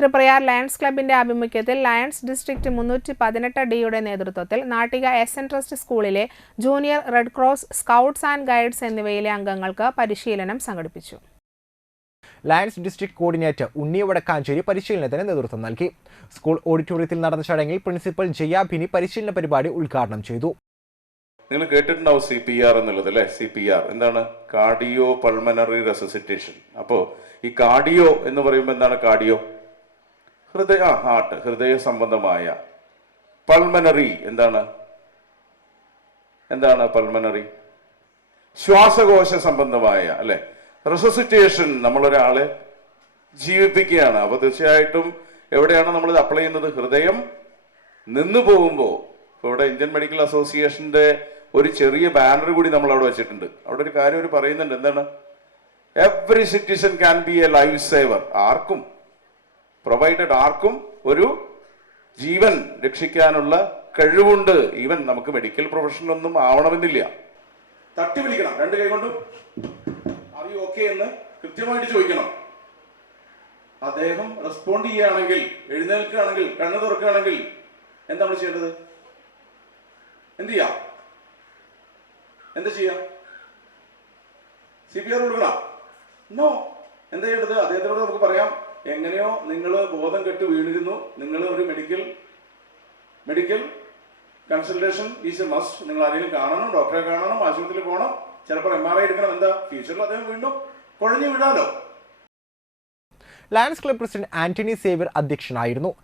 Triprayar lions ക്ലബിന്റെ ആഭിമുഖ്യത്തിൽ lions district മുന്നൂറ്റി പതിനെട്ട് ഡിയുടെ നേതൃത്വത്തിൽ നാട്ടിക എസ് എൻ ട്രസ്റ്റ് സ്കൂളിലെ junior red cross scouts and guides എന്നിവയിലെ അംഗങ്ങൾക്ക് പരിശീലനം സംഘടിപ്പിച്ചു. Lions district coordinator Unni Vadakkanchery പരിശീലനത്തിന് നേതൃത്വം നൽകി. സ്കൂൾ ഓഡിറ്റോറിയത്തിൽ നടന്ന ചടങ്ങിൽ പ്രിൻസിപ്പൽ ജയാഭിനി പരിശീലന പരിപാടി ഉദ്ഘാടനം ചെയ്തു. നിങ്ങൾ കേട്ടിട്ടുണ്ടാവും സി പി ആർ എന്നുള്ളത് അല്ലേ? C P R. എന്താണ്? Cardio pulmonary resuscitation. അപ്പോൾ ഈ കാർഡിയോ എന്ന് പറയുമ്പോൾ എന്താണ് കാർഡിയോ? ഹൃദയ ആ ഹാർട്ട് ഹൃദയ സംബന്ധമായ പൾമനറി എന്താണ്? എന്താണ് പൾമനറി ശ്വാസകോശ സംബന്ധമായ അല്ലെ? റെസസിറ്റേഷൻ നമ്മളൊരാളെ ജീവിപ്പിക്കുകയാണ്. അപ്പൊ തീർച്ചയായിട്ടും എവിടെയാണ് നമ്മൾ അപ്ലൈ ചെയ്യുന്നത്? ഹൃദയം നിന്നു പോകുമ്പോൾ ഇവിടെ ഇന്ത്യൻ മെഡിക്കൽ അസോസിയേഷന്റെ ഒരു ചെറിയ ബാനർ കൂടി നമ്മൾ അവിടെ വെച്ചിട്ടുണ്ട്. അവിടെ ഒരു കാര്യം ഒരു പറയുന്നുണ്ട്. എന്താണ്? Every citizen can be a life saver ആർക്കും പ്രൊവൈഡഡ് ആർക്കും ഒരു ജീവൻ രക്ഷിക്കാനുള്ള കഴിവുണ്ട്. ഈവൻ നമുക്ക് മെഡിക്കൽ പ്രൊഫഷണൽ ഒന്നും ആവണമെന്നില്ല. തട്ടി വിളിക്കണം. രണ്ട് കൈ കൊണ്ടും. അറിയ ഓക്കെ എന്ന് കൃത്യമായിട്ട് ചോദിക്കണം. അദ്ദേഹം റെസ്പോണ്ട് ചെയ്യുകയാണെങ്കിൽ എഴുന്നേൽക്കുകയാണെങ്കിൽ കണ്ണു തുറക്കുകയാണെങ്കിൽ എന്താണ് നമ്മൾ ചെയ്യേണ്ടത്? എന്ത് ചെയ്യാം? എന്താ ചെയ്യാം? സി പി ആർ കൊടുക്കണം. നോ എന്താ ചെയ്യേണ്ടത്? അദ്ദേഹത്തിനോട് നമുക്ക് പറയാം. എങ്ങനെയോ നിങ്ങൾ ബോധം കെട്ട് വീണിരുന്നു. നിങ്ങൾ ഒരു medical medical consultation is a must നിങ്ങൾ ആരെങ്കിലും കാണണം ഡോക്ടറെ കാണണം ആശുപത്രിയിൽ പോകണം. ചിലപ്പോൾ എം ആർ ഐ എടുക്കണം എന്താ? ഫ്യൂച്ചറിൽ അദ്ദേഹം വീണ്ടും കുഴഞ്ഞു വീഴാലോ? Lions club president Antony Xavier അധ്യക്ഷനായിരുന്നു.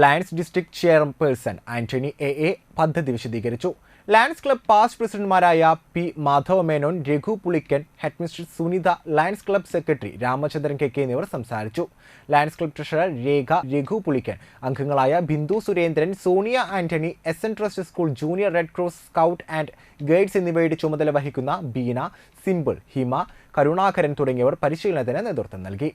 Lions district chairperson Antony A A പദ്ധതി വിശദീകരിച്ചു. ലയൺസ് ക്ലബ് പാസ്റ്റ് പ്രസിഡന്റുമാരായ P Madhava Menon Raghu Pulikkan headmistress Sunitha lions club secretary Ramachandran K K എന്നിവർ സംസാരിച്ചു. Lions club treasurer Rekha Raghu Pulikkan അംഗങ്ങളായ Bindu Surendran Sonia Antony S N trust school junior red cross scout and guides എന്നിവയുടെ ചുമതല വഹിക്കുന്ന Beena simple ഹിമ കരുണാകരൻ തുടങ്ങിയവർ പരിശീലനത്തിന് നേതൃത്വം നൽകി.